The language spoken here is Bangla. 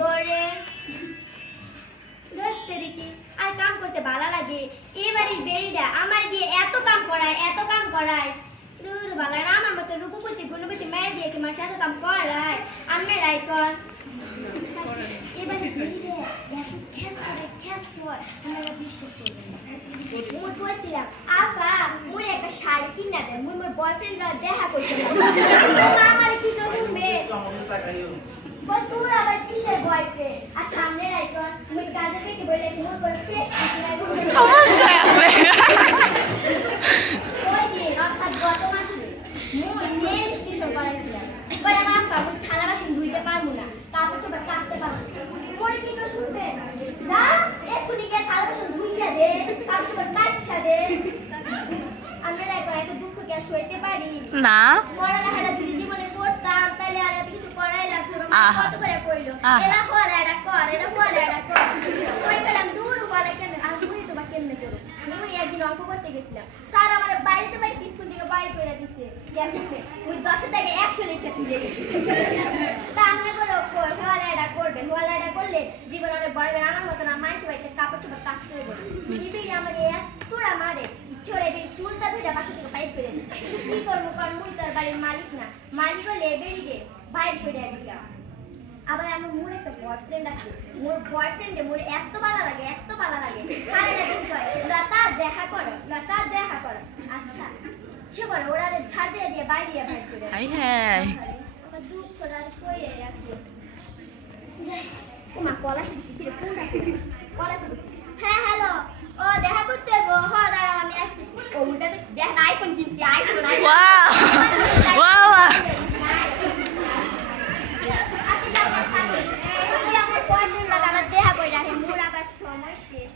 বরে ধরতে আর কাম করতে ভালো লাগে। এবারে আমার দিয়ে এত কাম করায়, এত কাম করায়। দূর না আমার মতো মায়ের দিয়ে কি মার সাথে কাম করায়। আমি আপা একটা শাড়ি কিনা দেন মুই মোর বয়ফ্রেন্ড দেখা করতে আমার কি করবে বল তোর আবার কিসের বয়ফ্রেন্ড আর সামনে রাইকন মুই কাজে থেকে বলে মোর বয়ফ্রেন্ড অবশ্যই আছে ওই দিন অর্থাৎ গত মাসে স্টেশন কই আমার না। তাহলে আর কিছু করাই লাগতো কত করে কইলো এটা কর এটা কর এটা কর কই বলে আর মুই তো বা মুই একদিন অঙ্ক করতে গেছিলাম স্যার আমার বাড়িতে বাড়িতে স্কুল থেকে বাইরে করে দিছে কেমনে দশে থেকে একশো লিখে তুলে করে এটা করলে জীবন অনেক বড়বেন আমার মতন আর মানুষ বাড়িতে কাপড় চোপড় হবে ইবেরি আমার এতটা মারে ইচ্ছে হলে চুলটা ধরে বাসা থেকে বাইর করে দিই কি করব কারণ মুই বাড়ির মালিক না। মালিক হলে এবেরি রে বাইর করে দিলাম আবার আমার মোর একটা বয়ফ্রেন্ড আছে। মোর বয়ফ্রেন্ডে মোর এত ভালো লাগে, এত ভালো লাগে। আরে না লতা দেখা করো, লতা দেখা করো। আচ্ছা। ইচ্ছে করো ওরা আরে দিয়ে বাইরে করে হাই হাই। আমার দুঃখ করে আর কই রাখি। যাই মা কলা শুধু কি রে ফোন রাখি কলা শুধু হ্যাঁ হ্যালো। ও দেখা করতে হইবো। হ দাঁড়াও আমি আসতেছি। ও উল্টা তো দেখ না আইফোন কিনছি আইফোন Wow! Wow! আমার দেখা করে রাখে মোর আবার সময় শেষ।